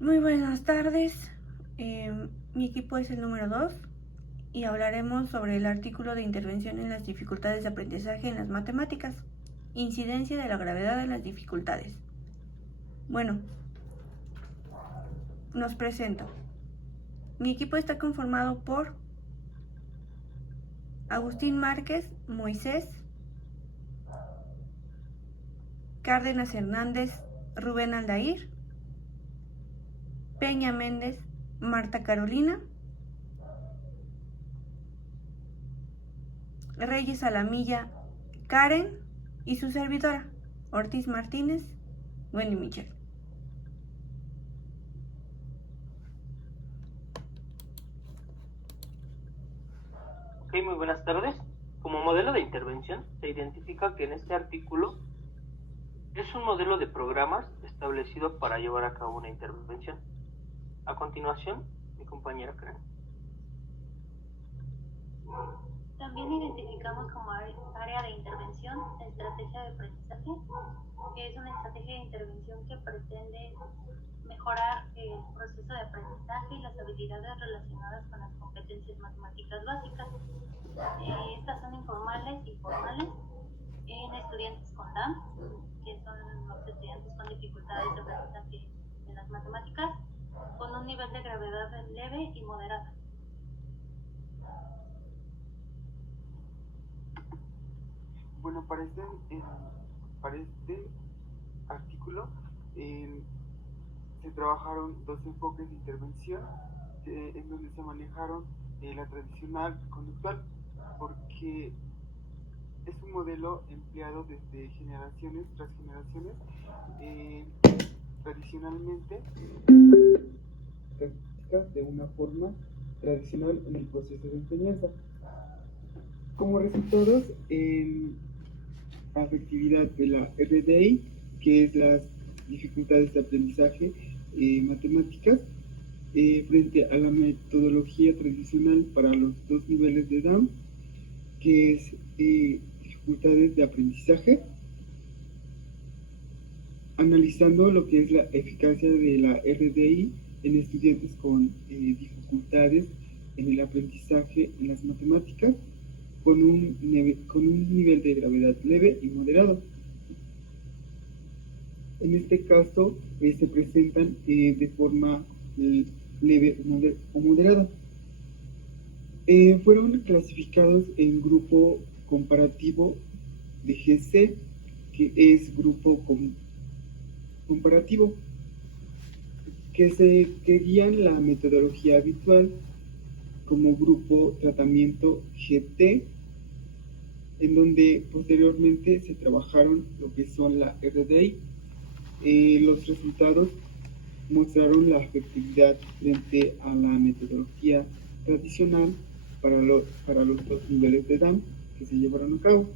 Muy buenas tardes, mi equipo es el número 2 y hablaremos sobre el artículo de intervención en las dificultades de aprendizaje en las matemáticas, incidencia de la gravedad de las dificultades. Bueno, nos presento. Mi equipo está conformado por Agustín Márquez, Moisés, Cárdenas Hernández, Rubén Aldair, Peña Méndez, Marta Carolina, Reyes Alamilla, Karen y su servidora, Ortiz Martínez, Wendy Michel. Ok, muy buenas tardes. Como modelo de intervención, se identifica que en este artículo es un modelo de programas establecido para llevar a cabo una intervención. A continuación, mi compañera Karen. También identificamos como área de intervención la estrategia de aprendizaje, que es una estrategia de intervención que pretende mejorar el proceso de aprendizaje y las habilidades relacionadas con las competencias matemáticas básicas. Estas son informales y formales en estudiantes con DAM, que son los estudiantes con dificultades de aprendizaje en las matemáticas, con un nivel de gravedad leve y moderada. Bueno, para este artículo se trabajaron dos enfoques de intervención en donde se manejaron la tradicional conductual, porque es un modelo empleado desde generaciones tras generaciones. Tradicionalmente se practica de una forma tradicional en el proceso de enseñanza. Como resultados, afectividad de la RDI, que es las dificultades de aprendizaje matemáticas, frente a la metodología tradicional para los dos niveles de DAM, que es dificultades de aprendizaje, analizando lo que es la eficacia de la RDI en estudiantes con dificultades en el aprendizaje en las matemáticas, con un nivel de gravedad leve y moderado. En este caso se presentan de forma leve o moderada. Fueron clasificados en grupo comparativo de GC, que es grupo comparativo, que guían la metodología habitual, como grupo tratamiento GT, en donde posteriormente se trabajaron lo que son la RDI. Los resultados mostraron la efectividad frente a la metodología tradicional para los dos niveles de DAM que se llevaron a cabo.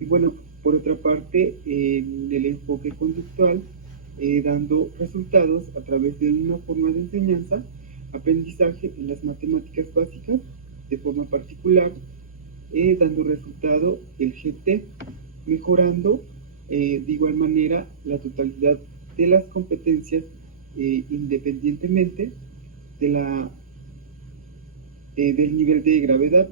Y bueno, por otra parte, el enfoque conductual, dando resultados a través de una forma de enseñanza, aprendizaje en las matemáticas básicas de forma particular, dando resultado el GT, mejorando de igual manera la totalidad de las competencias independientemente de del nivel de gravedad.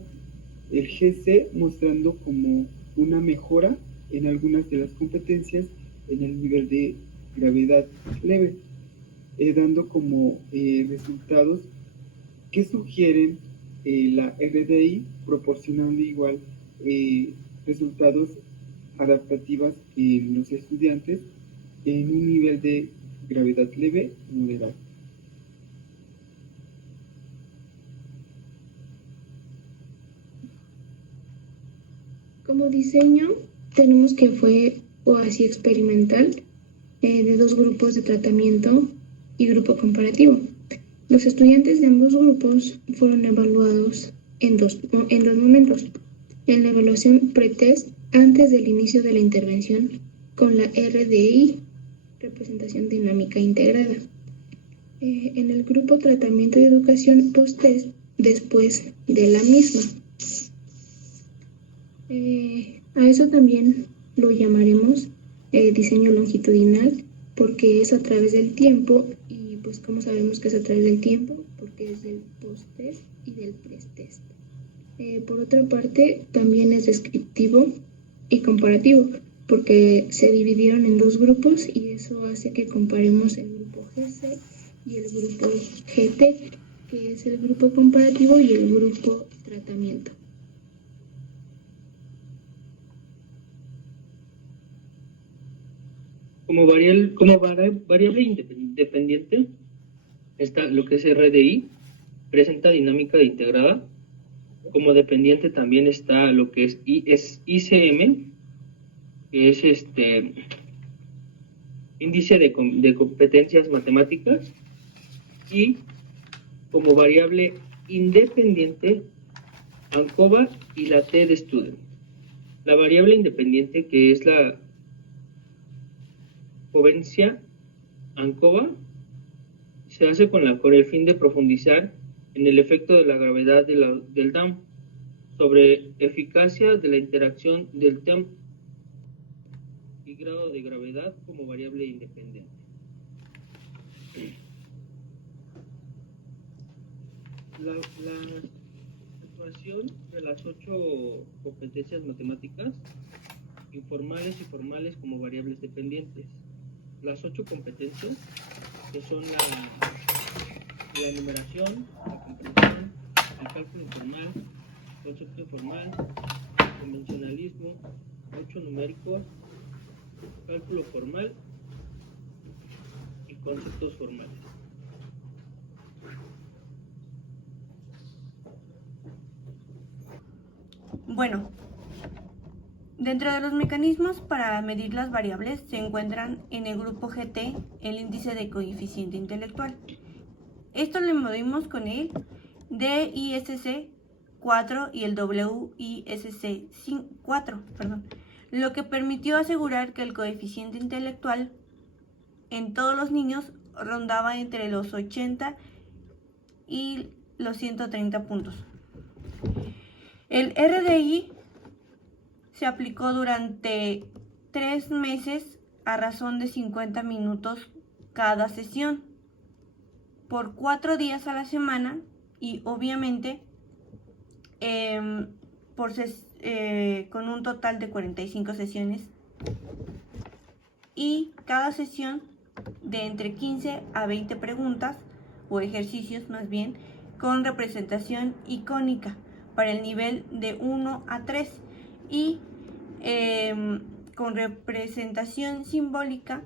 El GC mostrando como una mejora en algunas de las competencias en el nivel de gravedad leve, dando como resultados que sugieren la RDI, proporcionando igual resultados adaptativas en los estudiantes en un nivel de gravedad leve y moderado. Como diseño tenemos que fue así experimental, de dos grupos de tratamiento y grupo comparativo. Los estudiantes de ambos grupos fueron evaluados en dos momentos. En la evaluación pretest, antes del inicio de la intervención, con la RDI, representación dinámica integrada. En el grupo tratamiento y educación post-test, después de la misma. A eso también lo llamaremos diseño longitudinal, porque es a través del tiempo y pues como sabemos que es a través del tiempo, porque es del post-test y del pre-test. Por otra parte, también es descriptivo y comparativo, porque se dividieron en dos grupos y eso hace que comparemos el grupo GC y el grupo GT, que es el grupo comparativo y el grupo tratamiento. Como variable independiente está lo que es RDI, presenta dinámica integrada. Como dependiente también está lo que es ICM, que es índice de competencias matemáticas, y como variable independiente ANCOVA y la T de Student. La variable independiente, que es la Covencia ANCOVA, se hace con el fin de profundizar en el efecto de la gravedad del DAM sobre eficacia de la interacción del TEM y grado de gravedad como variable independiente. La actuación de las 8 competencias matemáticas, informales y formales como variables dependientes. Las 8 competencias, que son la enumeración, la comprensión, el cálculo informal, concepto informal, convencionalismo, 8 numéricos, cálculo formal y conceptos formales. Bueno, dentro de los mecanismos para medir las variables se encuentran en el grupo GT el índice de coeficiente intelectual. Esto lo medimos con el DISC 4 y el WISC 4, lo que permitió asegurar que el coeficiente intelectual en todos los niños rondaba entre los 80 y los 130 puntos. El RDI se aplicó durante 3 meses a razón de 50 minutos cada sesión, por 4 días a la semana y obviamente con un total de 45 sesiones y cada sesión de entre 15 a 20 preguntas o ejercicios más bien con representación icónica para el nivel de 1 a 3 y con representación simbólica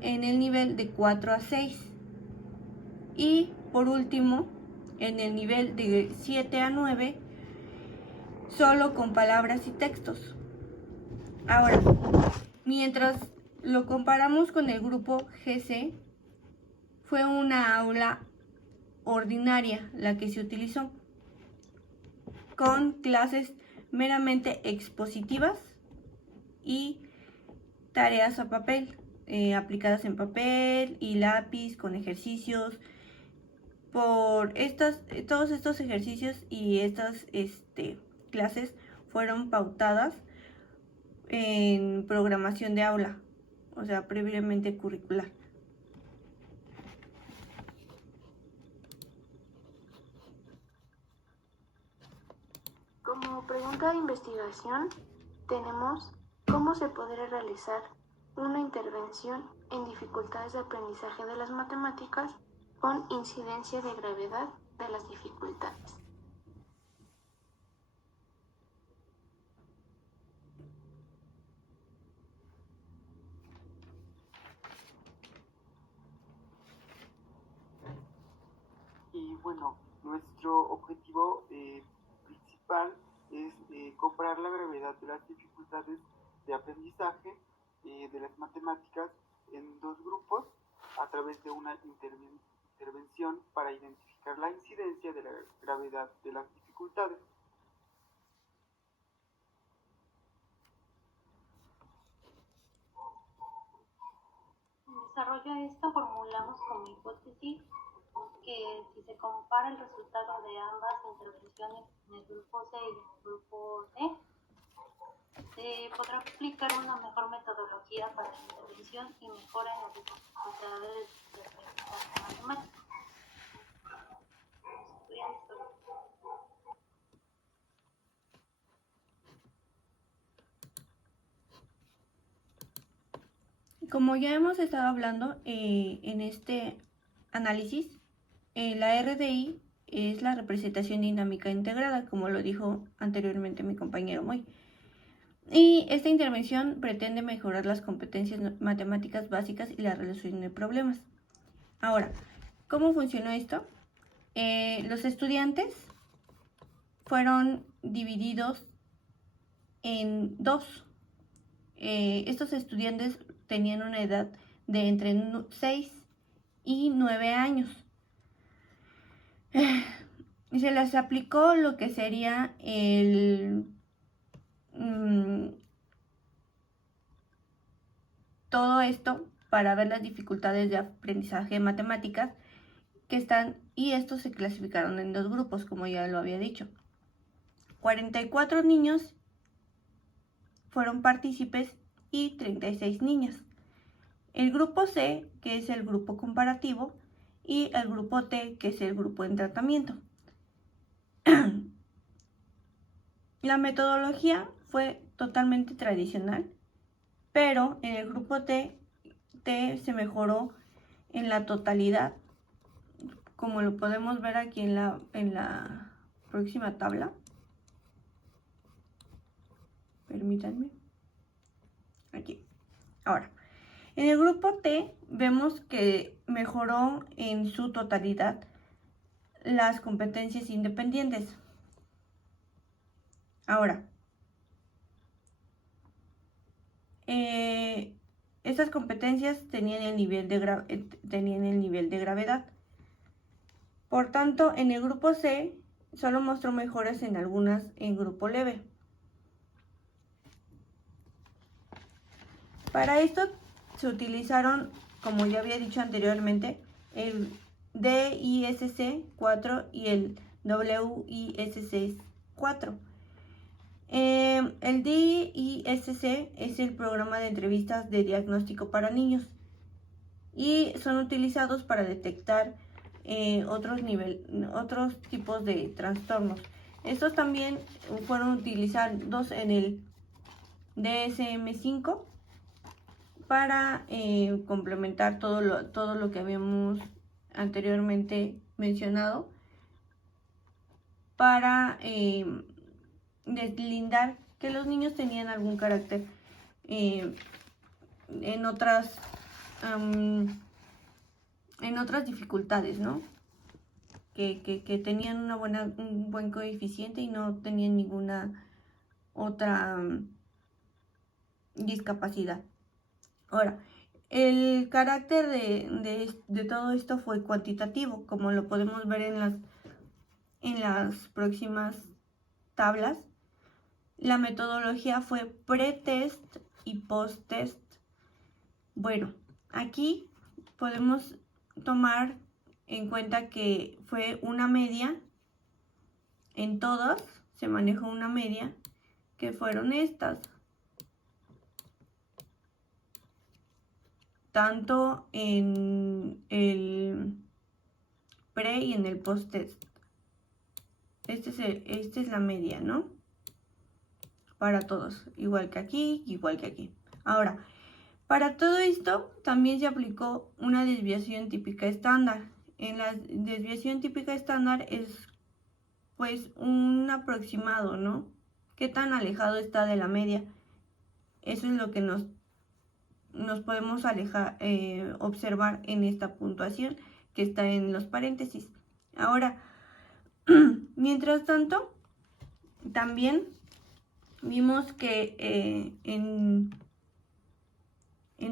en el nivel de 4 a 6 y por último en el nivel de 7 a 9 solo con palabras y textos. Ahora, mientras lo comparamos con el grupo GC, fue una aula ordinaria la que se utilizó, con clases meramente expositivas y tareas a papel, aplicadas en papel y lápiz con ejercicios. Todos estos ejercicios y estas clases fueron pautadas en programación de aula, o sea, previamente curricular. Como pregunta de investigación tenemos cómo se podría realizar una intervención en dificultades de aprendizaje de las matemáticas con incidencia de gravedad de las dificultades. Y bueno, nuestro objetivo principal es comparar la gravedad de las dificultades de aprendizaje de las matemáticas en dos grupos a través de una intervención para identificar la incidencia de la gravedad de las dificultades. En desarrollo de esto formulamos como hipótesis que si se compara el resultado de ambas intervenciones en el grupo C y el grupo D, se podrá aplicar una mejor metodología para la intervención y mejora en las dificultades de aprendizaje matemático. Como ya hemos estado hablando en este análisis, la RDI es la representación dinámica integrada, como lo dijo anteriormente mi compañero Moy. Y esta intervención pretende mejorar las competencias matemáticas básicas y la resolución de problemas. Ahora, ¿cómo funcionó esto? Los estudiantes fueron divididos en dos. Estos estudiantes tenían una edad de entre 6 y 9 años. Y se les aplicó lo que sería todo esto para ver las dificultades de aprendizaje de matemáticas que están, y estos se clasificaron en dos grupos, como ya lo había dicho. 44 niños fueron partícipes y 36 niñas. El grupo C, que es el grupo comparativo, y el grupo T, que es el grupo en tratamiento. La metodología fue totalmente tradicional, pero en el grupo T se mejoró en la totalidad, como lo podemos ver aquí en la próxima tabla. Permítanme. Aquí. Ahora, en el grupo T vemos que mejoró en su totalidad las competencias independientes. Ahora, estas competencias tenían el nivel de gravedad. Por tanto, en el grupo C solo mostró mejoras en algunas en grupo leve. Para esto se utilizaron, como ya había dicho anteriormente, el DISC-4 y el WISC-4. El DISC es el programa de entrevistas de diagnóstico para niños y son utilizados para detectar otros tipos de trastornos. Estos también fueron utilizados en el DSM-5 para complementar todo lo que habíamos anteriormente mencionado, para deslindar que los niños tenían algún carácter en otras dificultades, ¿no? Que tenían un buen coeficiente y no tenían ninguna otra discapacidad. Ahora, el carácter de todo esto fue cuantitativo, como lo podemos ver en las próximas tablas. La metodología fue pre-test y post-test. Bueno, aquí podemos tomar en cuenta que fue una media. En todas se manejó una media, que fueron estas. Tanto en el pre y en el post-test. Esta es la media, ¿no? Para todos, igual que aquí, igual que aquí. Ahora, para todo esto también se aplicó una desviación típica estándar. En la desviación típica estándar es pues un aproximado, ¿no? ¿Qué tan alejado está de la media? Eso es lo que nos podemos observar en esta puntuación que está en los paréntesis. Ahora, mientras tanto, también vimos que en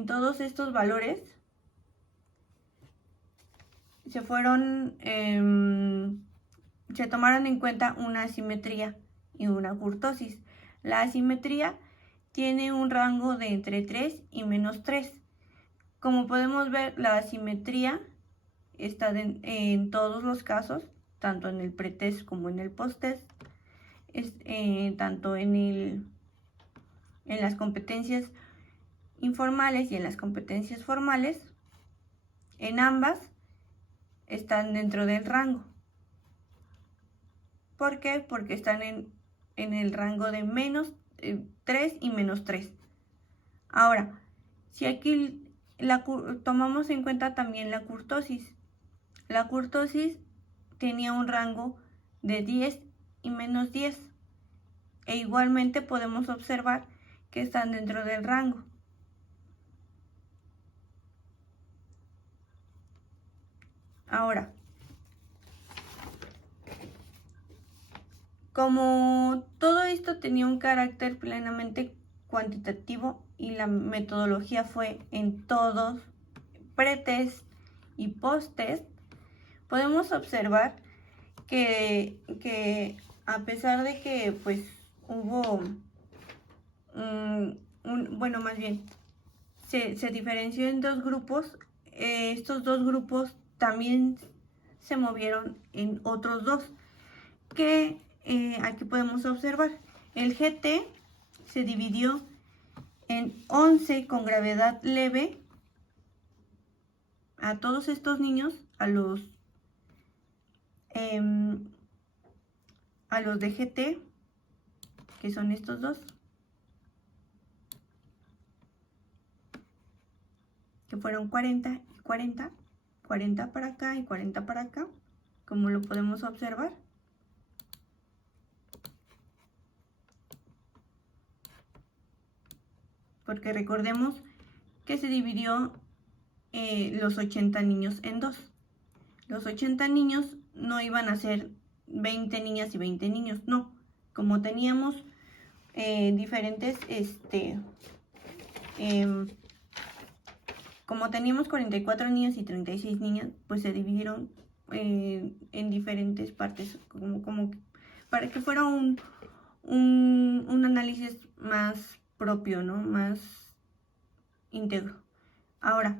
todos estos valores se tomaron en cuenta una asimetría y una kurtosis. La asimetría tiene un rango de entre 3 y menos 3. Como podemos ver, la asimetría está en todos los casos, tanto en el pretest como en el posttest, tanto en en las competencias informales y en las competencias formales, en ambas están dentro del rango. ¿Por qué? Porque están en el rango de menos 3 y menos 3. Ahora, si aquí tomamos en cuenta también la kurtosis. La kurtosis tenía un rango de 10 y menos 10. E igualmente podemos observar que están dentro del rango. Ahora, como todo esto tenía un carácter plenamente cuantitativo y la metodología fue en todos, pretest y posttest, podemos observar que a pesar de que pues hubo bueno, más bien se diferenció en dos grupos, estos dos grupos también se movieron en otros dos que aquí podemos observar. El GT se dividió en 11 con gravedad leve. A todos estos niños, a los de GT, que son estos dos, que fueron 40 y 40, 40 para acá y 40 para acá, como lo podemos observar. Porque recordemos que se dividió los 80 niños en dos. Los 80 niños no iban a ser 20 niñas y 20 niños, no. Como teníamos diferentes, como teníamos 44 niños y 36 niñas, pues se dividieron en diferentes partes, como para que fuera un análisis más propio, ¿no? Más íntegro. Ahora,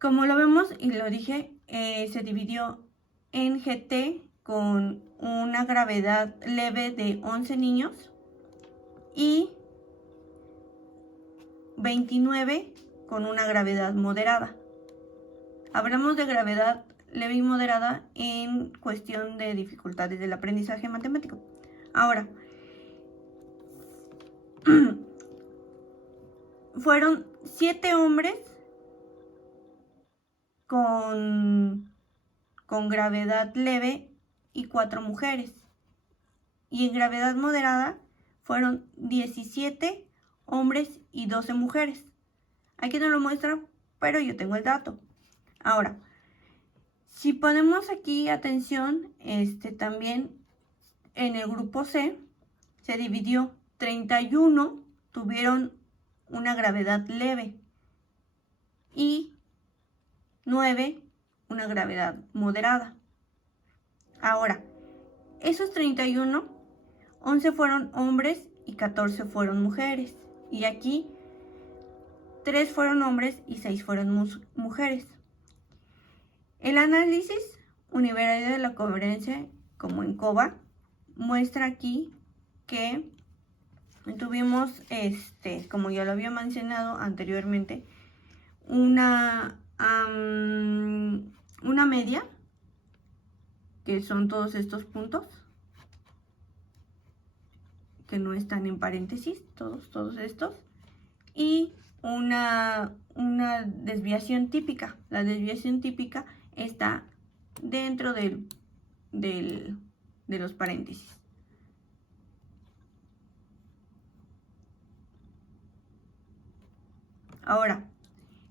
como lo vemos y lo dije, se dividió en GT con una gravedad leve de 11 niños y 29 con una gravedad moderada. Hablamos de gravedad leve y moderada en cuestión de dificultades del aprendizaje matemático. Ahora, fueron 7 hombres con gravedad leve y 4 mujeres. Y en gravedad moderada fueron 17 hombres y 12 mujeres. Aquí no lo muestra, pero yo tengo el dato. Ahora, si ponemos aquí atención, también en el grupo C se dividió, 31 tuvieron una gravedad leve y 9 una gravedad moderada. Ahora, esos 31, 11 fueron hombres y 14 fueron mujeres. Y aquí 3 fueron hombres y 6 fueron mujeres. El análisis univariado de la coherencia, como en COBA, muestra aquí que tuvimos, como ya lo había mencionado anteriormente, una media, que son todos estos puntos, que no están en paréntesis, todos estos, y una desviación típica. La desviación típica está dentro de los paréntesis. Ahora,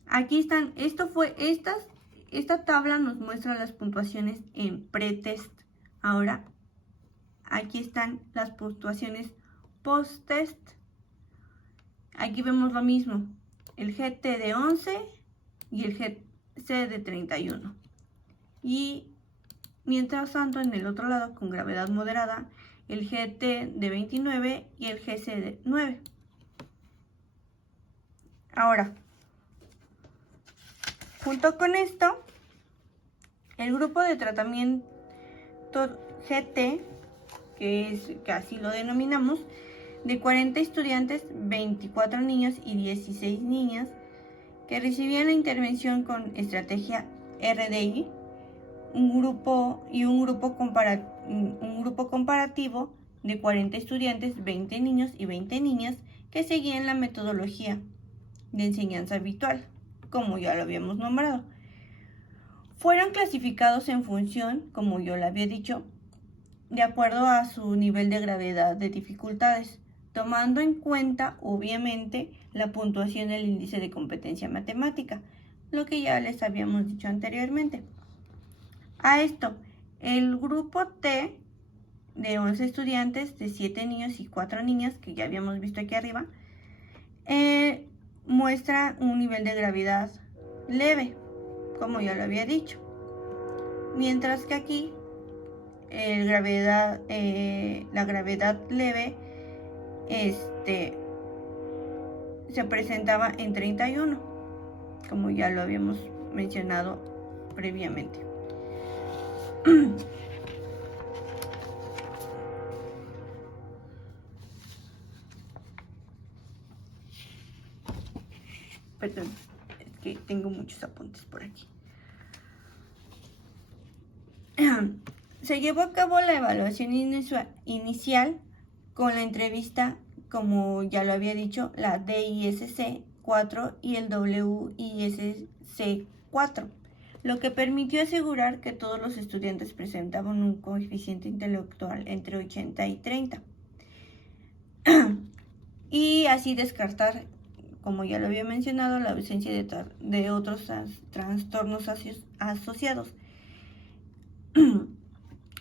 aquí están, esta tabla nos muestra las puntuaciones en pretest. Ahora, aquí están las puntuaciones post-test. Aquí vemos lo mismo, el GT de 11 y el GC de 31. Y mientras tanto, en el otro lado, con gravedad moderada, el GT de 29 y el GC de 9. Ahora, junto con esto, el grupo de tratamiento GT, que así lo denominamos, De 40 estudiantes, 24 niños y 16 niñas que recibían la intervención con estrategia RDI, un grupo comparativo de 40 estudiantes, 20 niños y 20 niñas que seguían la metodología de enseñanza habitual, como ya lo habíamos nombrado. Fueron clasificados en función, como yo lo había dicho, de acuerdo a su nivel de gravedad de dificultades, tomando en cuenta, obviamente, la puntuación del índice de competencia matemática, lo que ya les habíamos dicho anteriormente. A esto, el grupo T de 11 estudiantes, de 7 niños y 4 niñas, que ya habíamos visto aquí arriba, muestra un nivel de gravedad leve, como ya lo había dicho. Mientras que aquí la gravedad leve se presentaba en 31, como ya lo habíamos mencionado previamente. Perdón, es que tengo muchos apuntes por aquí. Se llevó a cabo la evaluación inicial con la entrevista, como ya lo había dicho, la DISC 4 y el WISC 4, lo que permitió asegurar que todos los estudiantes presentaban un coeficiente intelectual entre 80 y 30. Y así descartar, como ya lo había mencionado, la ausencia de otros trastornos asociados.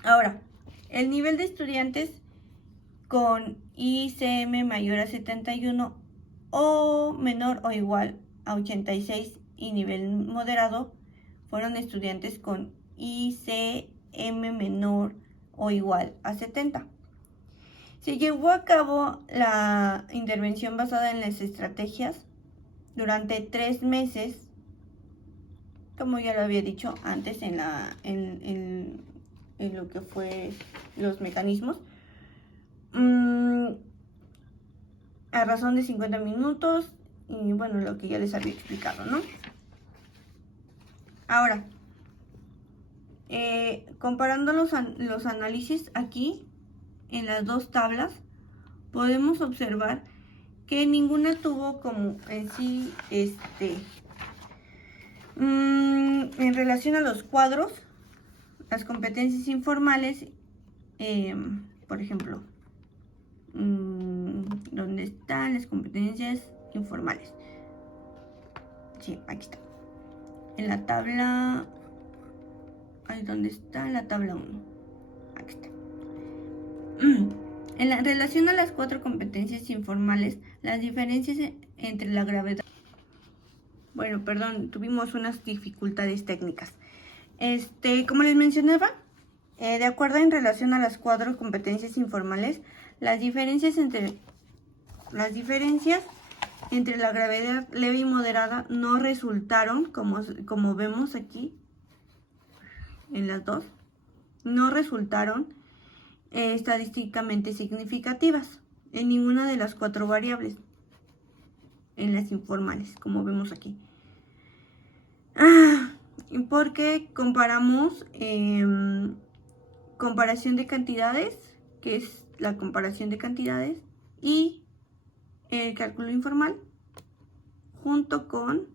Ahora, el nivel de estudiantes con ICM mayor a 71 o menor o igual a 86 y nivel moderado fueron estudiantes con ICM menor o igual a 70. Se llevó a cabo la intervención basada en las estrategias durante 3 meses, como ya lo había dicho antes en lo que fue los mecanismos, a razón de 50 minutos y bueno, lo que ya les había explicado, ¿no? Ahora, comparando los análisis aquí en las dos tablas, podemos observar que ninguna tuvo como en sí en relación a los cuadros, las competencias informales, por ejemplo, ¿dónde están las competencias informales? Sí, aquí está. En la tabla, ¿dónde está la tabla 1? Aquí está. En relación a las 4 competencias informales, las diferencias entre la gravedad... Bueno, perdón, tuvimos unas dificultades técnicas. Como les mencionaba, de acuerdo en relación a las 4 competencias informales, las diferencias entre la gravedad leve y moderada no resultaron, como vemos aquí en las dos, no resultaron estadísticamente significativas en ninguna de las 4 variables en las informales, como vemos aquí. Porque comparamos comparación de cantidades, que es la comparación de cantidades, y el cálculo informal junto con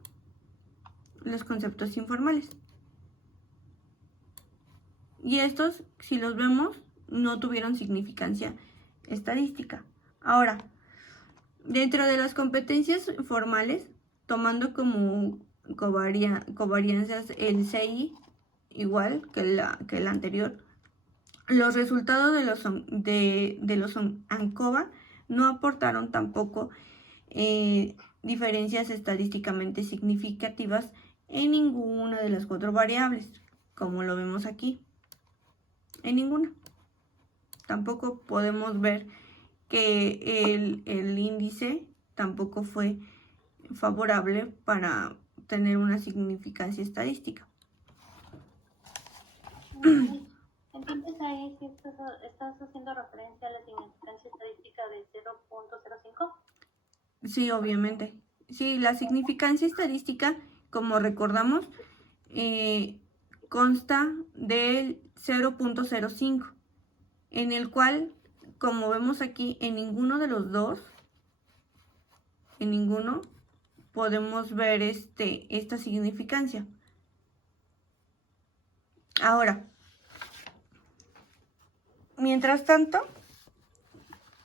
los conceptos informales. Y estos, si los vemos, no tuvieron significancia estadística. Ahora, dentro de las competencias formales, tomando como covarianzas el CI igual que la anterior, los resultados de los ANCOVA no aportaron tampoco diferencias estadísticamente significativas en ninguna de las 4 variables, como lo vemos aquí. En ninguna. Tampoco podemos ver que el índice tampoco fue favorable para tener una significancia estadística. Entonces ahí sí estás haciendo referencia a la significancia estadística de 0.05? Sí, obviamente. Sí, la significancia estadística, como recordamos, consta del 0.05, en el cual, como vemos aquí, en ninguno de los dos, en ninguno, podemos ver esta significancia. Ahora, mientras tanto,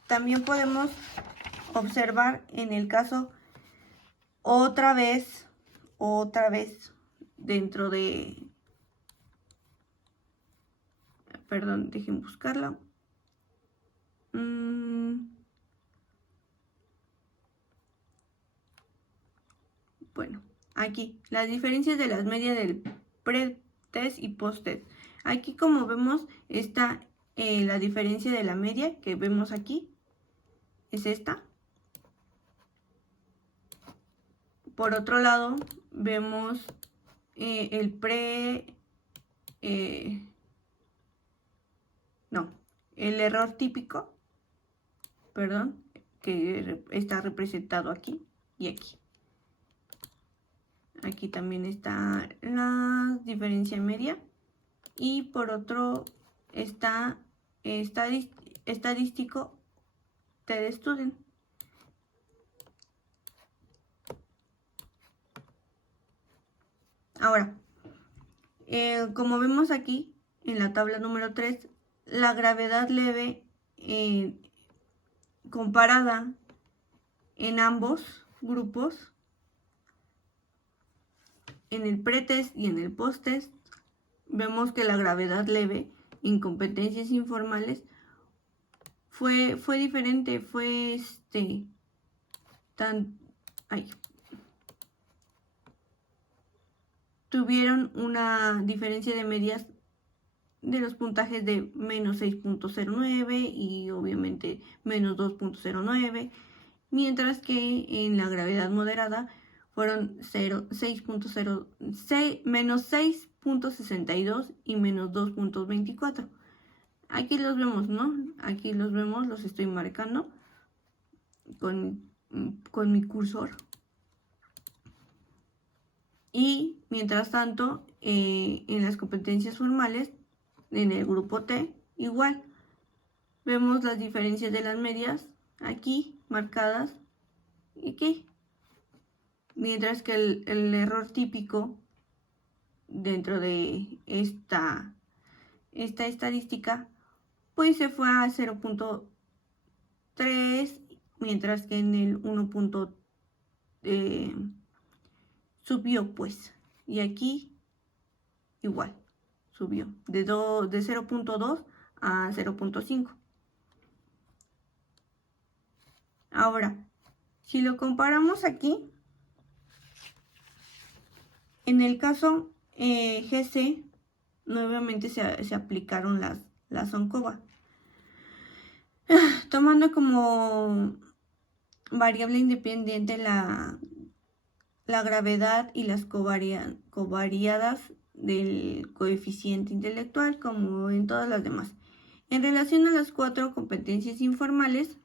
también podemos observar en el caso otra vez dentro de, perdón, dejen buscarla. Bueno, aquí, las diferencias de las medias del pre-test y post-test. Aquí, como vemos, está la diferencia de la media que vemos aquí. Es esta. Por otro lado, vemos el el error típico, perdón, que está representado aquí y aquí. Aquí también está la diferencia media. Y por otro está estadístico TestStudent. Ahora, como vemos aquí en la tabla número 3, la gravedad leve comparada en ambos grupos, en el pretest y en el posttest, vemos que la gravedad leve en competencias informales fue diferente, fue tuvieron una diferencia de medias de los puntajes de menos 6.09 y obviamente menos 2.09, mientras que en la gravedad moderada fueron menos 6.62 y menos 2.24. Aquí los vemos, ¿no? Aquí los vemos, los estoy marcando con mi cursor. Y mientras tanto, en las competencias formales, en el grupo T, igual. Vemos las diferencias de las medias aquí marcadas y aquí. Mientras que el error típico dentro de esta estadística, pues se fue a 0.3, mientras que en el 1. Subió, pues. Y aquí igual, subió de 0.2 a 0.5. Ahora, si lo comparamos aquí, en el caso GC, nuevamente se aplicaron las ONCOVA, tomando como variable independiente la gravedad y las covariadas del coeficiente intelectual, como en todas las demás. En relación a las 4 competencias informales,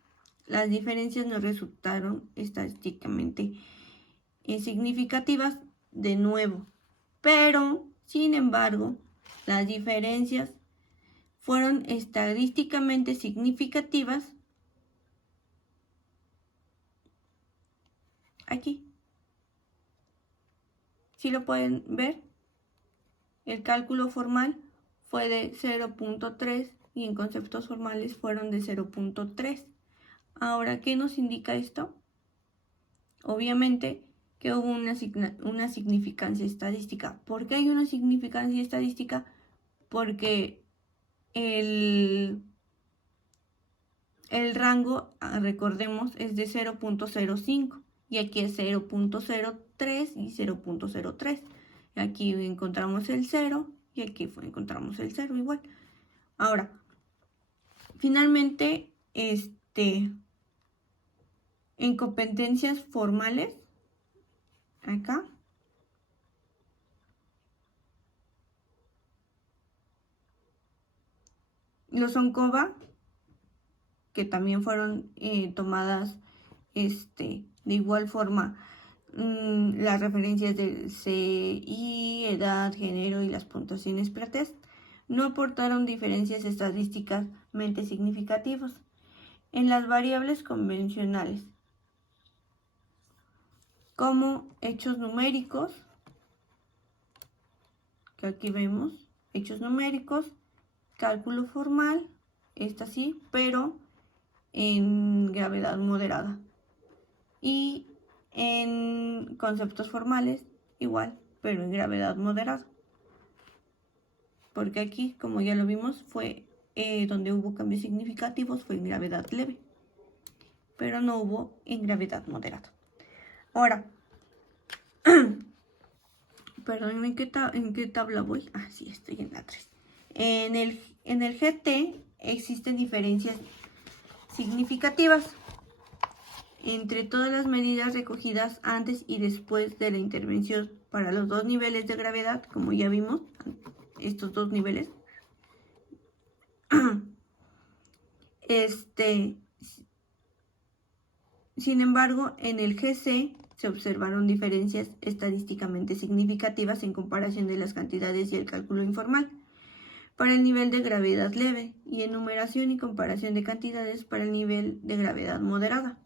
las diferencias no resultaron estadísticamente significativas de nuevo, pero sin embargo las diferencias fueron estadísticamente significativas aquí. Si lo pueden ver, el cálculo formal fue de 0.3 y en conceptos formales fueron de 0.3. Ahora, ¿qué nos indica esto? Obviamente que hubo una significancia estadística. ¿Por qué hay una significancia estadística? Porque el rango, recordemos, es de 0.05 y aquí es 0.03 y 0.03. Aquí encontramos el 0 y aquí encontramos el 0 igual. Ahora, finalmente, en competencias formales, acá, los ONCOVA que también fueron tomadas de igual forma las referencias del CI, edad, género y las puntuaciones pretest, no aportaron diferencias estadísticamente significativas en las variables convencionales, como hechos numéricos, que aquí vemos, hechos numéricos, cálculo formal, esta sí, pero en gravedad moderada, y en conceptos formales igual, pero en gravedad moderada, porque aquí, como ya lo vimos, fue donde hubo cambios significativos fue en gravedad leve, pero no hubo en gravedad moderada. Ahora, perdón, ¿en qué tabla voy? Ah, sí, estoy en la 3. En el GT existen diferencias significativas entre todas las medidas recogidas antes y después de la intervención para los dos niveles de gravedad, como ya vimos, estos dos niveles. Sin embargo, en el GC se observaron diferencias estadísticamente significativas en comparación de las cantidades y el cálculo informal para el nivel de gravedad leve y enumeración y comparación de cantidades para el nivel de gravedad moderada.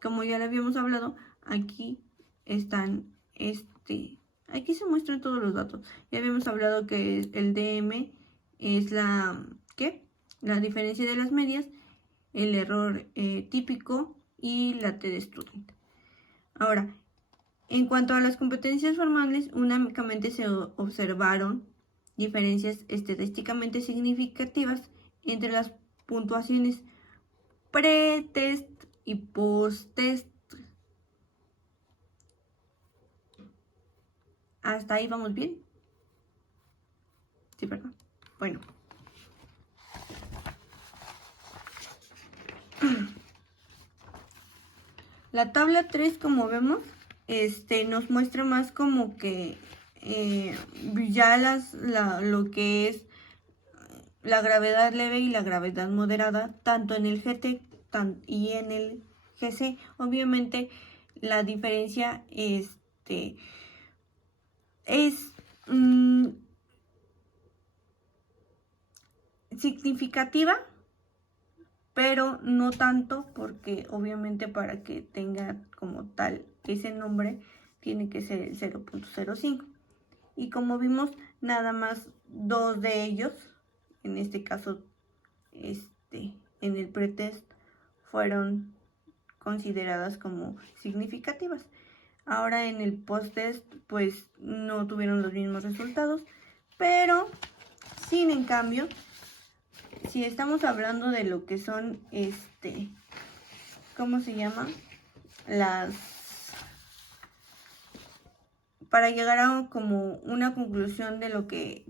Como ya le habíamos hablado, aquí están, aquí se muestran todos los datos. Ya habíamos hablado que el DM es la diferencia de las medias, el error típico y la TD Student. Ahora, en cuanto a las competencias formales, únicamente se observaron diferencias estadísticamente significativas entre las puntuaciones pre-test y post-test. ¿Hasta ahí vamos bien? Sí, ¿verdad? Bueno. La tabla 3, como vemos, nos muestra más como que ya lo que es la gravedad leve y la gravedad moderada, tanto en el GT y en el GC. Obviamente la diferencia es significativa, pero no tanto, porque obviamente para que tenga como tal ese nombre tiene que ser el 0.05, y como vimos, nada más dos de ellos, en este caso en el pretest, fueron consideradas como significativas. Ahora en el post-test pues no tuvieron los mismos resultados, pero sin en cambio, si estamos hablando de lo que son ¿cómo se llama? Para llegar a como una conclusión de lo que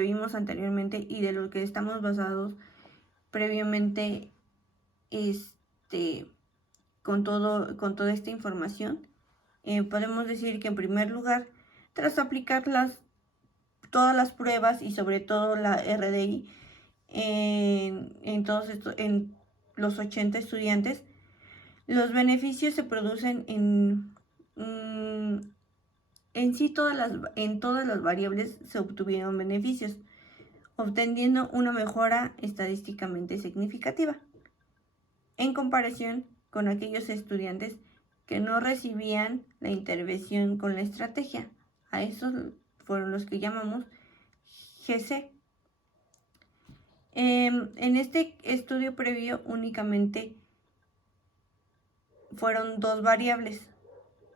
vimos anteriormente y de lo que estamos basados previamente con toda esta información, podemos decir que en primer lugar, tras aplicar todas las pruebas y sobre todo la RDI en los 80 estudiantes, los beneficios se producen en todas las variables se obtuvieron beneficios, obteniendo una mejora estadísticamente significativa en comparación con aquellos estudiantes que no recibían la intervención con la estrategia. A esos fueron los que llamamos GC. En este estudio previo únicamente fueron dos variables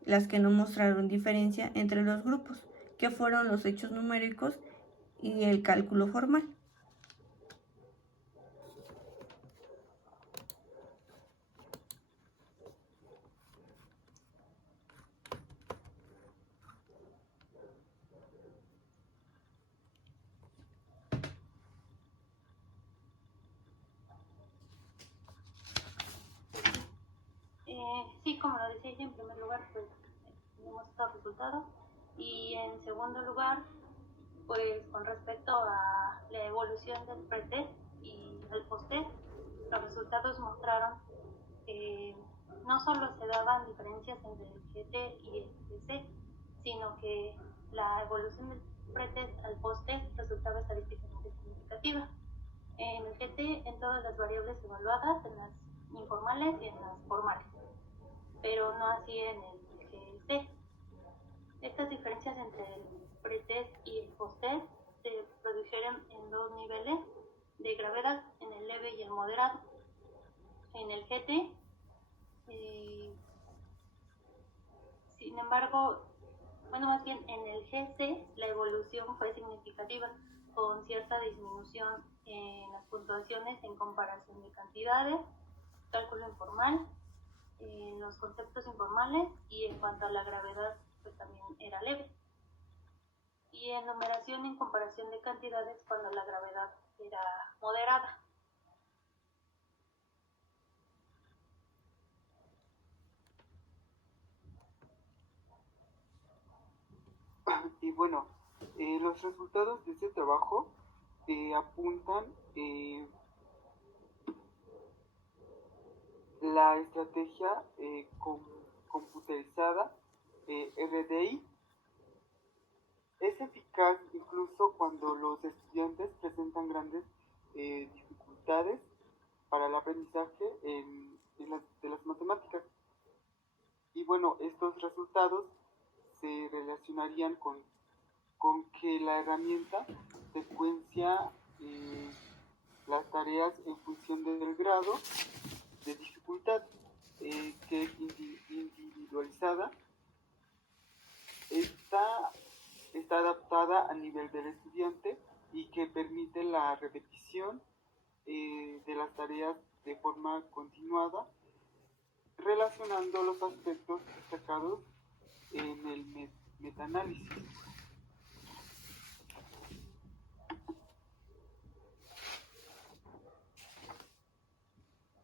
las que no mostraron diferencia entre los grupos, que fueron los hechos numéricos y el cálculo formal. Sí, como lo decía ella, en primer lugar, pues tenemos estos resultados, y en segundo lugar, pues con respecto a la evolución del pretest y el posttest, los resultados mostraron que no solo se daban diferencias entre el GT y el GC, sino que la evolución del pretest al post-test resultaba estadísticamente significativa. En el GT, en todas las variables evaluadas, en las informales y en las formales, pero no así en el GC. Estas diferencias entre el pretest y el posttest se produjeron en dos niveles de gravedad, en el leve y el moderado. En el GT, sin embargo, más bien en el GC la evolución fue significativa, con cierta disminución en las puntuaciones en comparación de cantidades, cálculo informal, en los conceptos informales y en cuanto a la gravedad pues también era leve, y en numeración en comparación de cantidades cuando la gravedad era moderada. Y bueno, los resultados de este trabajo apuntan la estrategia computarizada RDI es eficaz incluso cuando los estudiantes presentan grandes dificultades para el aprendizaje de las matemáticas. Y bueno, estos resultados se relacionarían con que la herramienta secuencia las tareas en función del grado de dificultad, que es individualizada, está adaptada a nivel del estudiante y que permite la repetición de las tareas de forma continuada, relacionando los aspectos destacados en el metaanálisis.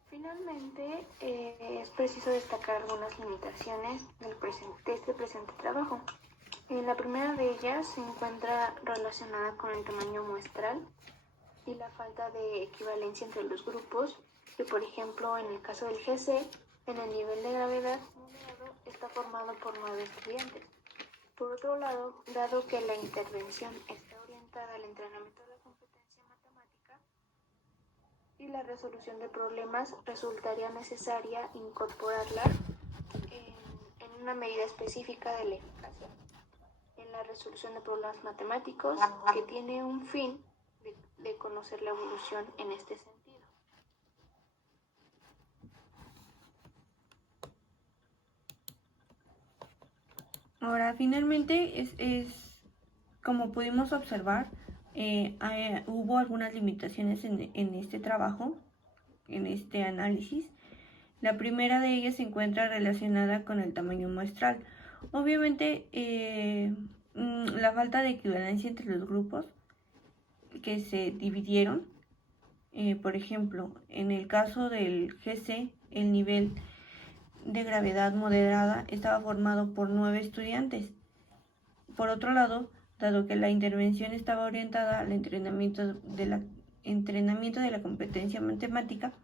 Finalmente, es preciso destacar algunas limitaciones de este presente trabajo. La primera de ellas se encuentra relacionada con el tamaño muestral y la falta de equivalencia entre los grupos, que por ejemplo en el caso del GC, en el nivel de gravedad moderado está formado por 9 estudiantes. Por otro lado, dado que la intervención está orientada al entrenamiento de la competencia matemática y la resolución de problemas, resultaría necesaria incorporarla en una medida específica de la eficacia en la resolución de problemas matemáticos, que tiene un fin de conocer la evolución en este sentido. Ahora, finalmente, como pudimos observar, hubo algunas limitaciones en este trabajo, en este análisis. La primera de ellas se encuentra relacionada con el tamaño muestral. Obviamente, la falta de equivalencia entre los grupos que se dividieron, por ejemplo, en el caso del GC, el nivel de gravedad moderada estaba formado por 9 estudiantes. Por otro lado, dado que la intervención estaba orientada al entrenamiento de la competencia matemática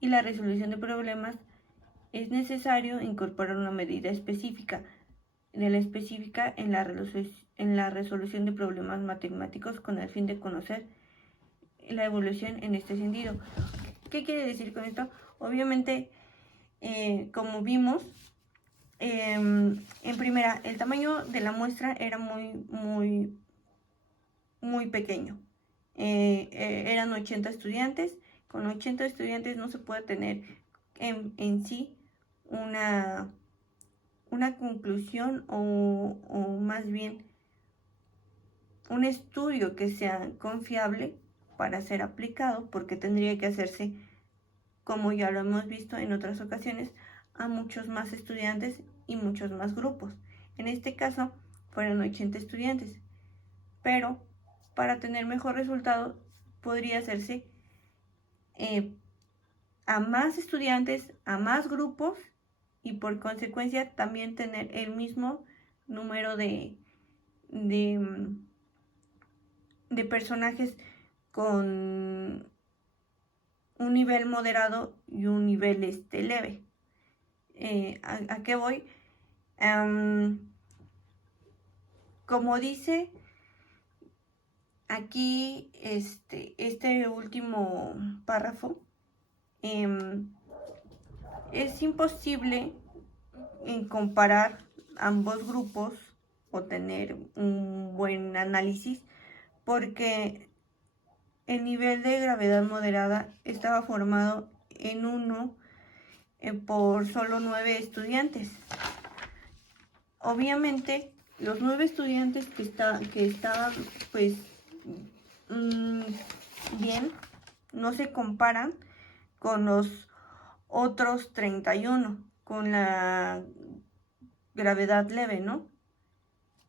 y la resolución de problemas, es necesario incorporar una medida específica en la resolución de problemas matemáticos con el fin de conocer la evolución en este sentido. ¿Qué quiere decir con esto? Obviamente, como vimos, en primera, el tamaño de la muestra era muy pequeño. Eran 80 estudiantes. Con 80 estudiantes no se puede tener en sí una conclusión o más bien un estudio que sea confiable para ser aplicado, porque tendría que hacerse, como ya lo hemos visto en otras ocasiones, a muchos más estudiantes y muchos más grupos. En este caso fueron 80 estudiantes, pero para tener mejor resultado podría hacerse a más estudiantes, a más grupos, y por consecuencia también tener el mismo número de personajes con un nivel moderado y un nivel leve. ¿A qué voy? Como dice aquí este último párrafo, es imposible comparar ambos grupos o tener un buen análisis, porque el nivel de gravedad moderada estaba formado en uno por solo 9 estudiantes. Obviamente, los 9 estudiantes que estaban pues bien, no se comparan con los otros 31, con la gravedad leve, ¿no?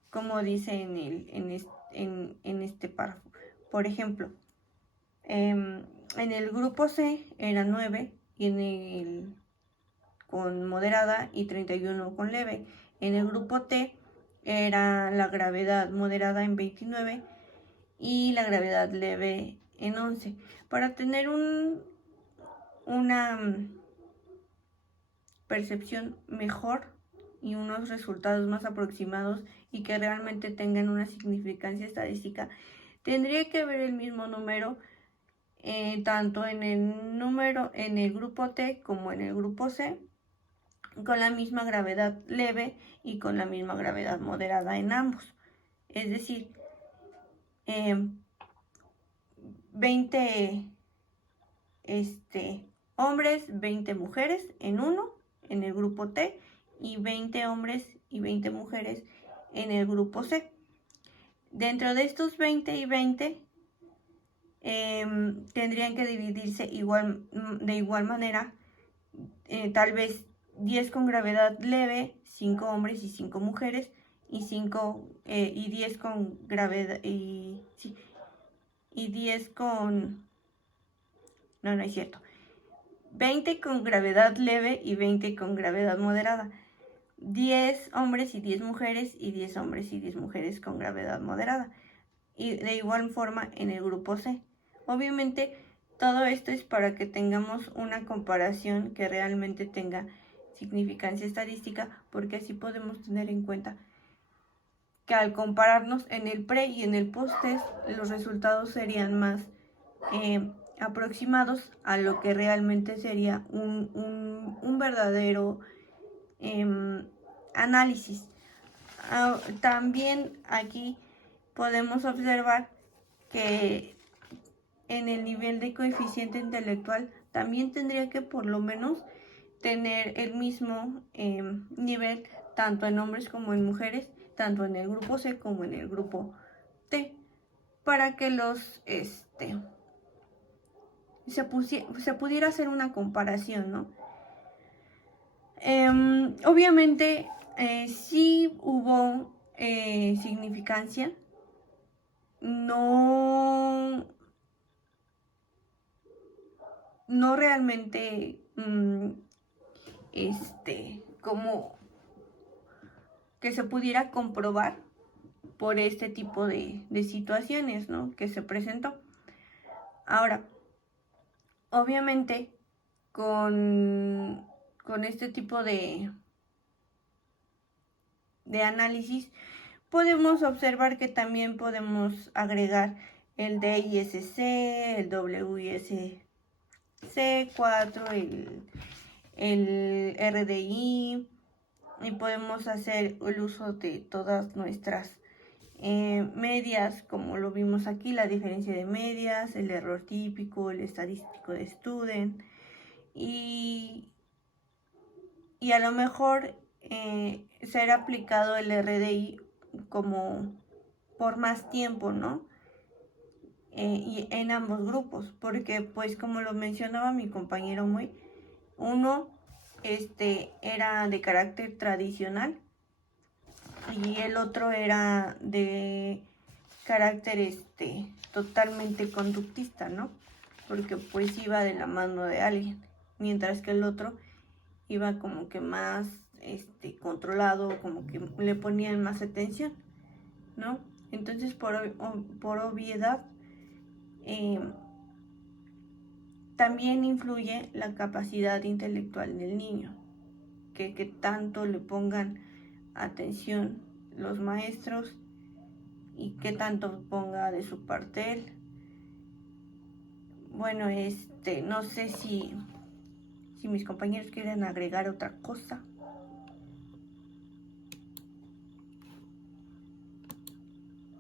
Como dice en este párrafo. Por ejemplo, en el grupo C eran 9 y con moderada y 31 con leve. En el grupo T era la gravedad moderada en 29 y la gravedad leve en 11. Para tener una percepción mejor y unos resultados más aproximados y que realmente tengan una significancia estadística, tendría que haber el mismo número tanto en el grupo T como en el grupo C, con la misma gravedad leve y con la misma gravedad moderada en ambos. Es decir, 20 hombres, 20 mujeres en uno, en el grupo T, y 20 hombres y 20 mujeres en el grupo C. Dentro de estos 20 y 20, tendrían que dividirse de igual manera, tal vez 10 con gravedad leve, 5 hombres y 5 mujeres, y 10 con gravedad y 10 con... No es cierto. 20 con gravedad leve y 20 con gravedad moderada. 10 hombres y 10 mujeres y 10 hombres y 10 mujeres con gravedad moderada. Y de igual forma en el grupo C. Obviamente todo esto es para que tengamos una comparación que realmente tenga significancia estadística, porque así podemos tener en cuenta que al compararnos en el pre y en el post test, los resultados serían más aproximados a lo que realmente sería un verdadero análisis. También aquí podemos observar que en el nivel de coeficiente intelectual también tendría que por lo menos tener el mismo nivel tanto en hombres como en mujeres, tanto en el grupo C como en el grupo T, para que se pudiera hacer una comparación, ¿no? Obviamente sí hubo significancia, no realmente como que se pudiera comprobar por este tipo de situaciones, ¿no?, que se presentó. Ahora, obviamente con este tipo de análisis podemos observar que también podemos agregar el DISC, el WISC4, el RDI, y podemos hacer el uso de todas nuestras medias, como lo vimos aquí, la diferencia de medias, el error típico, el estadístico de Student, y a lo mejor ser aplicado el RDI como por más tiempo, ¿no? Y en ambos grupos, porque pues como lo mencionaba mi compañero Muy, uno era de carácter tradicional y el otro era de carácter totalmente conductista, ¿no? Porque pues iba de la mano de alguien, mientras que el otro iba como que más controlado, como que le ponían más atención, ¿no? Entonces por obviedad también influye la capacidad intelectual del niño, que tanto le pongan atención los maestros y que tanto ponga de su parte él. Bueno, no sé si mis compañeros quieren agregar otra cosa.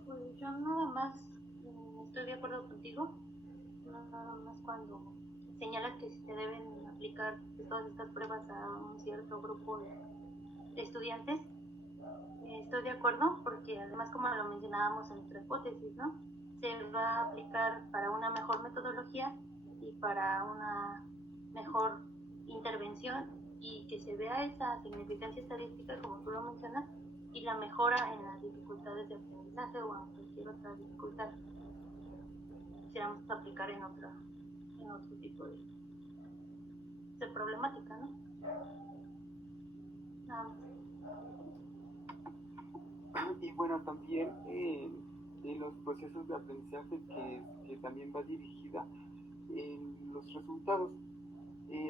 Pues yo nada más estoy de acuerdo contigo, nada más cuando señala que se deben aplicar todas estas pruebas a un cierto grupo de estudiantes. Estoy de acuerdo porque además, como lo mencionábamos en nuestra hipótesis, ¿no? Se va a aplicar para una mejor metodología y para una mejor intervención, y que se vea esa significancia estadística, como tú lo mencionas, y la mejora en las dificultades de aprendizaje o en cualquier otra dificultad que quisiéramos aplicar en otro tipo de problemática, ¿no? Nada más. Y bueno, también en los procesos de aprendizaje que también va dirigida en los resultados.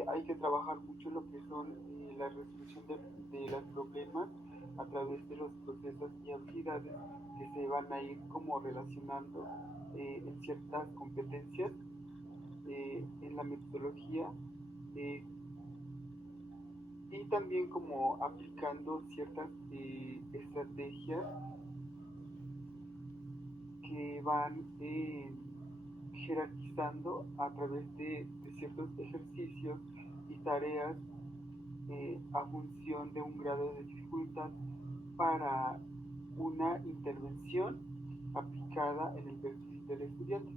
Hay que trabajar mucho lo que son la resolución de los problemas a través de los procesos y habilidades que se van a ir como relacionando en ciertas competencias en la metodología, y también como aplicando ciertas estrategias que van jerarquizando a través de ciertos ejercicios y tareas a función de un grado de dificultad para una intervención aplicada en el perfil del estudiante.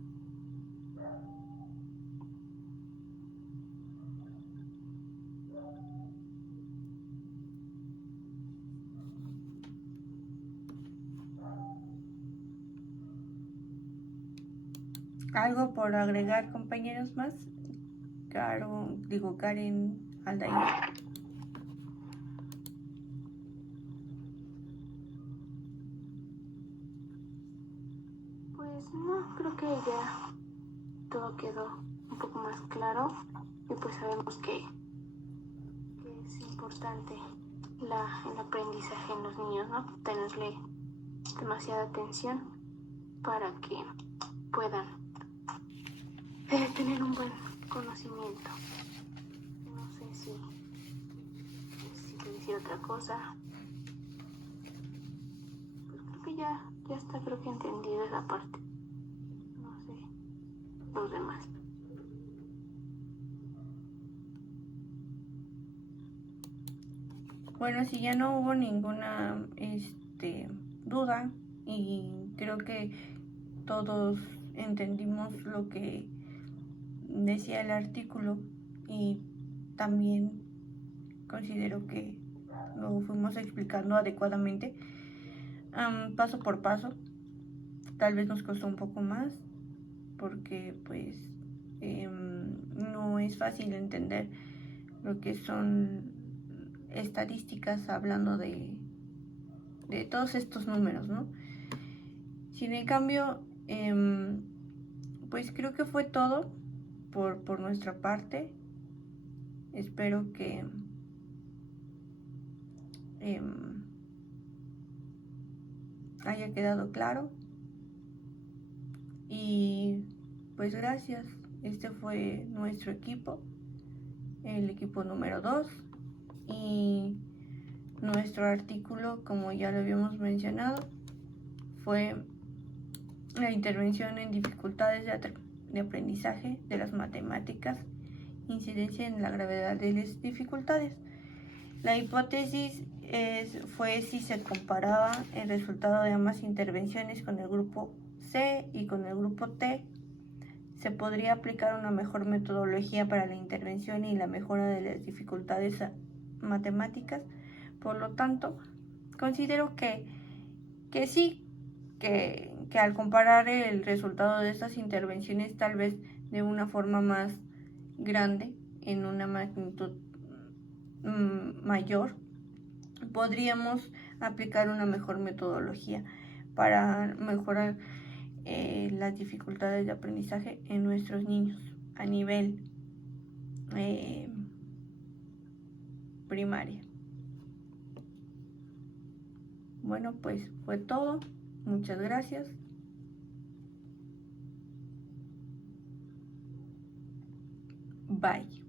¿Algo por agregar, compañeros, más? Karen, Aldair. Pues no, creo que ya todo quedó un poco más claro, y pues sabemos que es importante el aprendizaje en los niños, ¿no? Tenerle demasiada atención para que puedan tener un buen conocimiento. No sé si decir otra cosa. Pues creo que ya está, creo que entendido esa parte. No sé los demás. Bueno, si ya no hubo ninguna duda, y creo que todos entendimos lo que decía el artículo, y también considero que lo fuimos explicando adecuadamente, paso por paso. Tal vez nos costó un poco más porque pues no es fácil entender lo que son estadísticas, hablando de todos estos números, ¿no? Sin en cambio, pues creo que fue todo por nuestra parte. Espero que haya quedado claro, y pues gracias. Este fue nuestro equipo, el equipo número 2, y nuestro artículo, como ya lo habíamos mencionado, fue la intervención en dificultades de aprendizaje de las matemáticas, incidencia en la gravedad de las dificultades. La hipótesis fue si se comparaba el resultado de ambas intervenciones con el grupo C y con el grupo T, se podría aplicar una mejor metodología para la intervención y la mejora de las dificultades matemáticas. Por lo tanto, considero que sí, que al comparar el resultado de estas intervenciones, tal vez de una forma más grande, en una magnitud mayor, podríamos aplicar una mejor metodología para mejorar las dificultades de aprendizaje en nuestros niños a nivel primaria. Bueno, pues fue todo. Muchas gracias. Bye.